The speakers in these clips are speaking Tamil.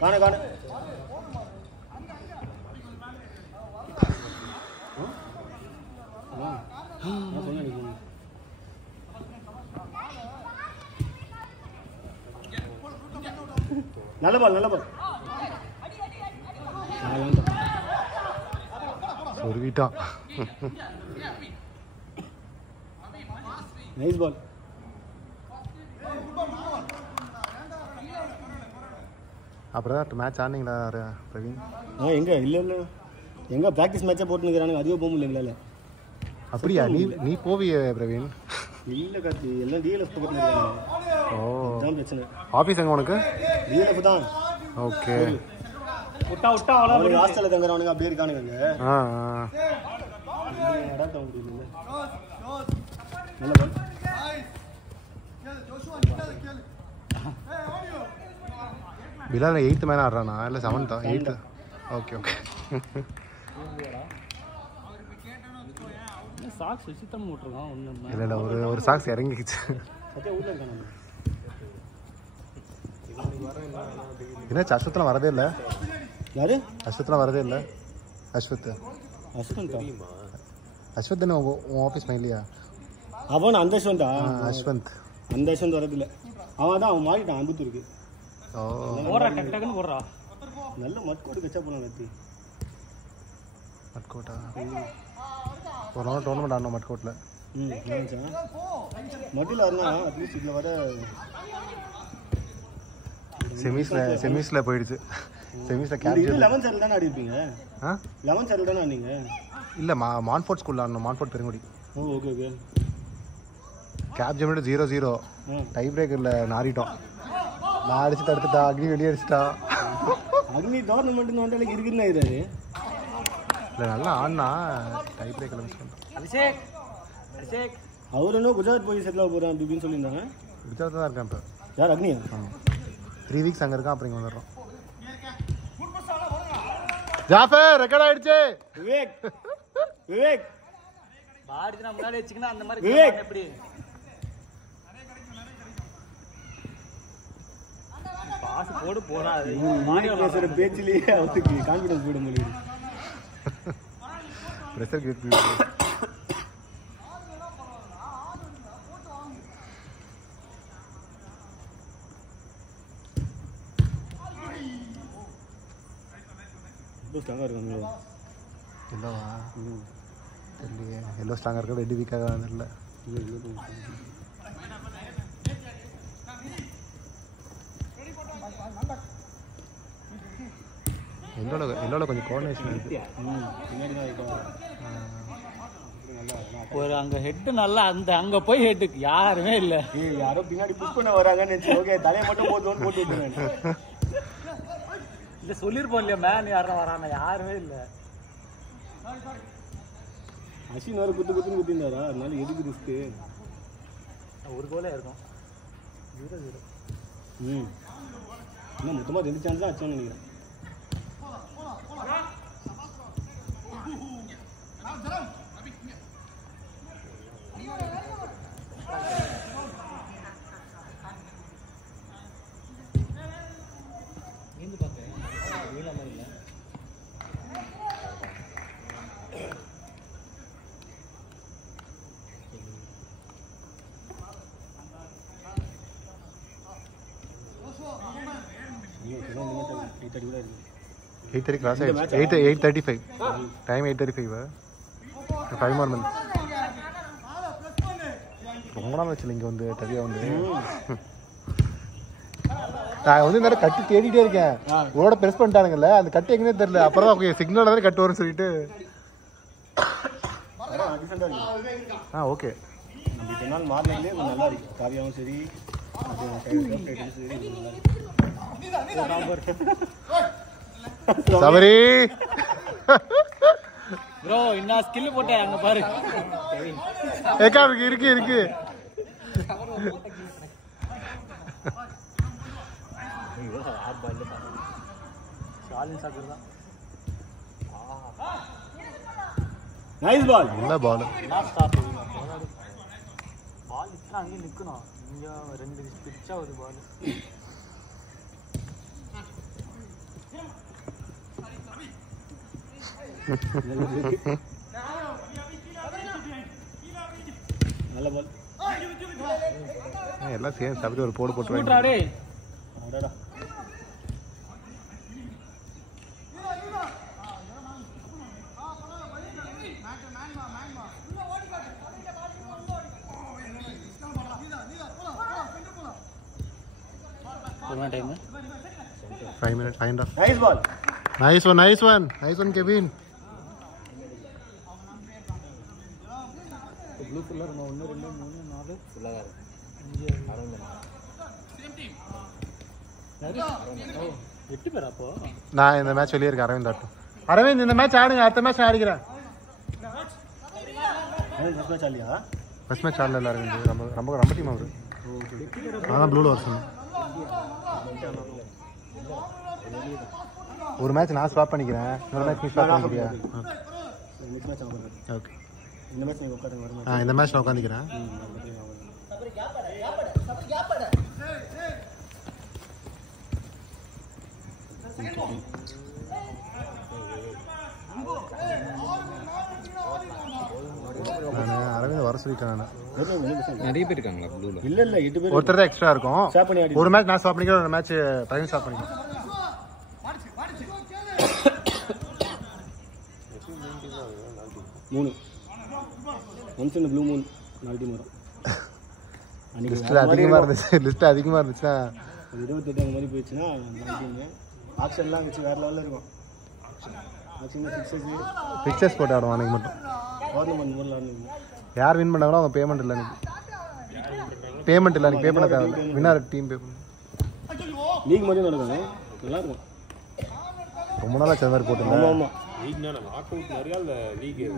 காணு காணு நல்ல பால் நல்ல பால் சொருவிட்டான். Nice ball. அப்புறம் மேட்ச் ஆனீங்களா பிரவீன்? எங்க இல்லை இல்லை எங்க ப்ராக்டிஸ் மேட்சாக போட்டுனுக்கிறானுங்க, அதுவே போக முடியல எங்களால். அப்படியா? நீ போவிய பிரவீன்? இல்லை கார்த்தி, எல்லாம் டிஎல்எஃப் பக்கத்தில் இருக்காங்க. ஓ அதுதான் பிரச்சனை. ஆஃபீஸ் எங்கே உனக்கு? டிஎல்எஃப் தான். ஓகே. விட்டா விட்டா அவ்வளோ ஹாஸ்டலில் தங்குறவனுங்க அப்படியே இருக்கானுங்க. நல்ல பால். பிலால் 8th மேன் ஆடுறானா இல்லை 7th? 8th. Okay okay. Socks வச்சு தான் போட்டுருக்கான். ஒன்று இல்லை இல்லை ஒரு சாக்ஸ் இறங்கிக்கிச்சு. என்னாச்சு? அஸ்வத்லாம் வரதே இல்லை. யாரு? அஸ்வத்லாம் வரதே இல்லை. அஸ்வத் தானே உன் ஆஃபீஸ் இல்லையா? அவன் அந்த அஸ்வந்தா? அஸ்வந்த். அந்த அஸ்வந்த் வரதில்லை. அவன் தான் அவன் மாறிட்டான் அம்புத்தூருக்கு. ஓடுறா டக்கு டக்குன்னு ஓடுறா. நல்ல மட்கோட்டு கச்சா போனான் கத்தி. மட்கோட்டா ஒரு நாள் டோர்னமெண்ட் ஆடணும் மட்கோட்டில். மட்டில் ஆடினா அட்லீஸ்ட் இதில் வர செமிஸில் போயிடுச்சு. செமிஸில் கேப்டன் 11th சார்ல தானே ஆடி இருப்பீங்க? 11th சார்ல தானே ஆடினீங்க? இல்லை மான்ஃபோர்ட் ஸ்கூலில் ஆடணும். மான்ஃபோர்ட் பெருங்குடி. Okay okay. கேப் ஜெமிட்டு 0-0 டை பிரேக்கரில் நாரிட்டோம். நான் அடிச்சு தடுத்துட்டா, அக்னி வெளியே அடிச்சிட்டா. அக்னி டோர்னமெண்ட் வந்தாலும் இருக்குன்னு ஆயிடுறாரு. இல்லை நல்லா ஆடினா டை பிரேக்கரில் மிஸ் பண்ணிட்டோம். அவர் இன்னும் குஜராத் போய் செட்டில் ஆக போகிறேன் அப்படின்னு சொல்லியிருந்தாங்க. குஜராத் தான் இருக்கேன் இப்போ. யார்? அக்னியா? ஆமாம், 3 வீக்ஸ் அங்கே இருக்கான். அப்புறம் இங்கே வந்துடுறோம். ஜாஃபர் ரெக்கார்ட் ஆயிடுச்சு. விவேக் பாடினா முன்னாடி வெச்சிங்கனா அந்த மாதிரி விவேக் எப்படி பாஸ் போடு போறாது. மானிய பேசுற பேச்சிலேயே அவருக்கு கான்ஃபிடன்ஸ் போட முடியல. பிரஷர் கேட். ஸ்ட்ராங்காக இருக்காங்க. இல்லைவா? தெரியலையே. எல்லோ ஸ்ட்ராங்காக இருக்கா, ரெண்டு வீக்காக இல்லை. எல்லோவில் கொஞ்சம் கோஆர்டினேஷன் இருக்குது. ஒரு அங்கே ஹெட்டு நல்லா அந்த அங்கே போய் ஹெட்டுக்கு யாருமே இல்லை. யாரோ பின்னாடி புஷ் பண்ண வராங்கன்னு ஓகே தலையை மட்டும் போட்டு விட்டுருவேன். இல்லை சொல்லியிருப்போம் இல்லையா மேன் யாரும் வராங்க, யாருமே இல்லை. அஸ்வின் வேறு குத்துன்னு குத்திருந்தாரா, அதனால எதுக்கு ரிஸ்க்கு? ஒரு கோலே இருக்கும். 0-0. இன்னும் மொத்தமாக 2 சான்ஸ் தான் அச்சோன்னு நினைக்கிறேன். கூட இருக்கு. 8:30 கிளாஸ் ஆயிடுச்சு. 8:35 டைம். 8:35 5 more minutes. ரொம்ப நாள் வச்சு இங்கே வந்து தவியா வந்து நான் வந்து இந்த கட்டி தேடிட்டே இருக்கேன். உங்களோட ப்ரெஸ் பண்ணிட்டானுங்கல்ல, அந்த கட்டு எங்கன்னே தெரியல. அப்புறம் தான் சிக்னல் தான் கட்டு வரும்னு சொல்லிட்டு ஓகே நாள் மார்னிங்லேயே நல்லா இருக்கு. காவியாவும் சரி சபரி ப்ரோ இன்னும் ஸ்கில் போட்டேன் அங்க பாரு. ஏக்கா இருக்கு இருக்கு. Nice ball. நல்ல பால். பால் அங்கே நிக்கணும். கொஞ்சம் 2 பிச்சா ஒரு பால். நல்ல பால். எல்லாம் சேர்ந்து தப்பி ஒரு போடு போட்டு சூட்ரா டேய். அடடா. என்ன time? 5 minutes, 5.5. Nice ball. Nice one, Kevin. Blue ஃபுல்லா நம்ம 1 2 3 4 ஃபுல்லா இருக்கு. 8 பேர் அப்போ. நான் இந்த மேட்ச் வெளியே இருக்கேன். அரவிந்த் ஆட்டும். அரவிந்த் இந்த மேட்ச் ஆடுங்க, அடுத்த மேட்ச் நான் ஆடிக்கிறேன். ஃபர்ஸ்ட் மேட்ச் ஆடல இல்லை அரவிந்த். ரொம்ப டீம் அவரு. அதான் ப்ளூவில் வருஷம். ஒரு மேட்ச் நான் ஸ்வாப் பண்ணிக்கிறேன், இன்னொரு மேட்ச் நீ ஸ்வாப் பண்ணிக்கிறியா? ஓகே. இந்த மேட்ச் நான் உட்காந்துக்கிறேன். நான் அரவிந்த் வர சொல்லிட்டேன். நிறைய பேர் இருக்காங்களா ப்ளூல? இல்ல இல்ல 8 பேர். ஒருத்தர் தான் எக்ஸ்ட்ரா இருக்கும். ஒரு மேட்ச் நான் ஸ்வாப் பண்ணிக்கிறேன், ஒரு மேட்ச் பிரவீன் ஸ்வாப் பண்ணிக்கிறேன். மூணு ஒன்ஸ் இந்த ப்ளூ மூன் 4 டீம் வரும். லிஸ்ட் அதிகமாக இருந்துச்சுன்னா 28 அந்த மாதிரி போயிடுச்சுன்னா 4 டீம் ஆக்ஷன்லாம் வச்சு வேற லெவலில் இருக்கும். பிக்சர்ஸ் போட்டு ஆடுவோம் அன்றைக்கி மட்டும். டோர்னமெண்ட் ஊரில் ஆடுங்க. யார் வின் பண்ணாங்களோ அவங்க பேமெண்ட் இல்லை. பேமெண்ட் இல்லை, பே பண்ண தேவை. வின்னர் டீம் பே பண்ணு. லீக் மட்டும் நடக்கும், நல்லா இருக்கும். ரொம்ப நாளாக அந்த மாதிரி போட்டுருந்தேன். ஆமாம் ஆமாம்.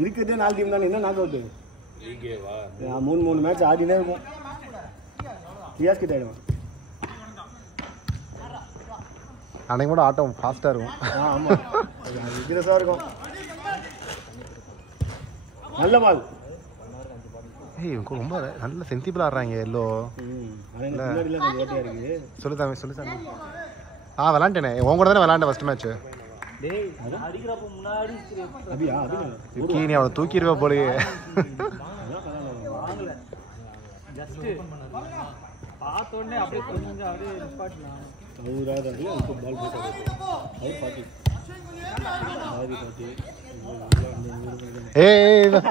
இருக்கிறதே 4 டீம் தானே, என்ன நாக் அவுட்டு? 3 மேட்ச் ஆடினே இருக்கும். ரியாஸ் கிட்ட ஆயிடுவான். அன்னைக்கு கூட ஆட்டம் ஃபாஸ்ட்டாக இருக்கும். ஆமாம், வித்தியாசமாக இருக்கும். நல்ல பால். இவங்க ரொம்ப நல்ல சென்சிபிளாக ஆடுறாங்க. எல்லோ சொல்லு சாமி, சொல்லு சாமி. விளாண்டேனே உங்க கூட தானே விளாண்டேன் ஃபர்ஸ்ட் மேட்ச். நீ அவனை தூக்கிடுவா போலயே.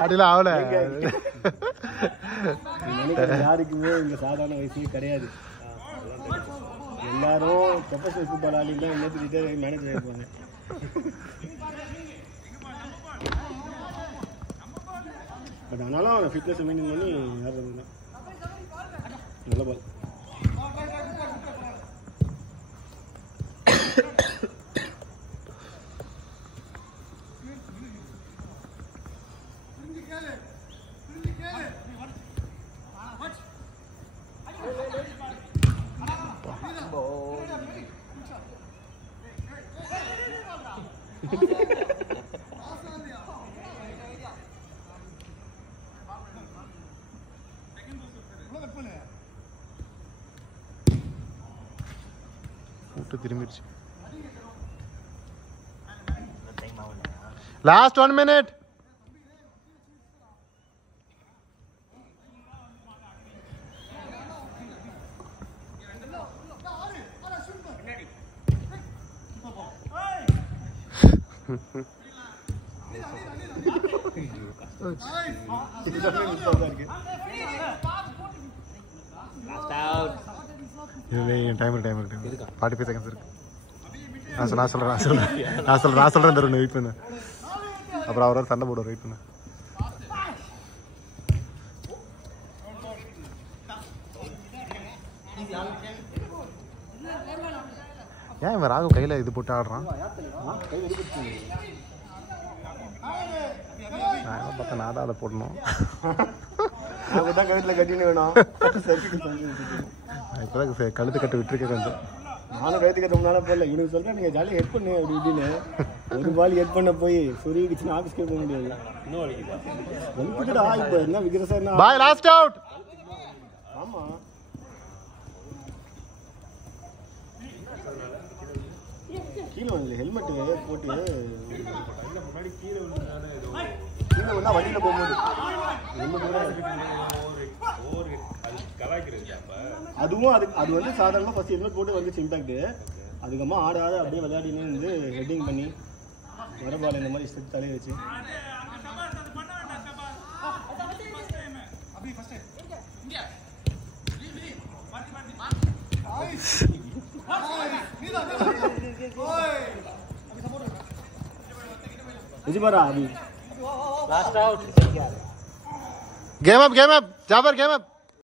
அடிலாம் ஆகல. யாருக்குமே இந்த சாதாரண வயசுலேயே கிடையாது. எல்லாரும் ப்ரொஃபஷனல் ஃபுட்பால் ஆடி தான் நேற்றுக்கிட்டே மேனேஜர் ஆகிருப்பாங்க. பட் ஆனாலும் அவனை ஃபிட்னஸ் மெயின்டைன் பண்ணி யார் தான் நல்ல பால். திரும்பிடுச்சு. Last 1 minute. டைம் 45 seconds இருக்கு. நான் சொல்றேன் தருண், வெயிட் பண்ணு. அப்புறம் அவரோட சண்டை போடுவார், வெயிட் பண்ணு. ஏன் இவன் ராகு கையில இது போட்டு ஆடுறான்? நான் பார்த்தா நான் தான் அதை போடணும். கழுத்துல கட்டின்னு வேணும். இப்போதான் கழுத்து கட்டு விட்டுருக்கேன் கொஞ்சம். நானும் கழுத்து கட்ட முன்னால போடல. இவனுக்கு சொல்றேன் நீங்க ஜாலியாக ஹெட் பண்ணு அப்படி இப்படின்னு. ஒரு பால் ஹெட் பண்ண போய் சொருகிடுச்சுன்னு ஆஃபீஸ்க்கே போக முடியாது. இப்போ என்ன விக்ரசா என்ன? பாய் லாஸ்ட் அவுட். ஆமா, இல்லை ஹெல்மெட் போட்டு கீழே வந்தா வண்டியில் போகும்போது அதுவும் அது வந்து சாதாரணமாக ஃபர்ஸ்ட் ஹெல்மெட் போட்டு வந்துச்சு இம்பாக்ட். அதுக்கப்புறமா ஆடாத அப்படியே விளையாடினே இருந்து ஹெட்டிங் பண்ணி வர பால் இந்த மாதிரி ஸ்டெப் தலையை வச்சு last out game up Jafar game up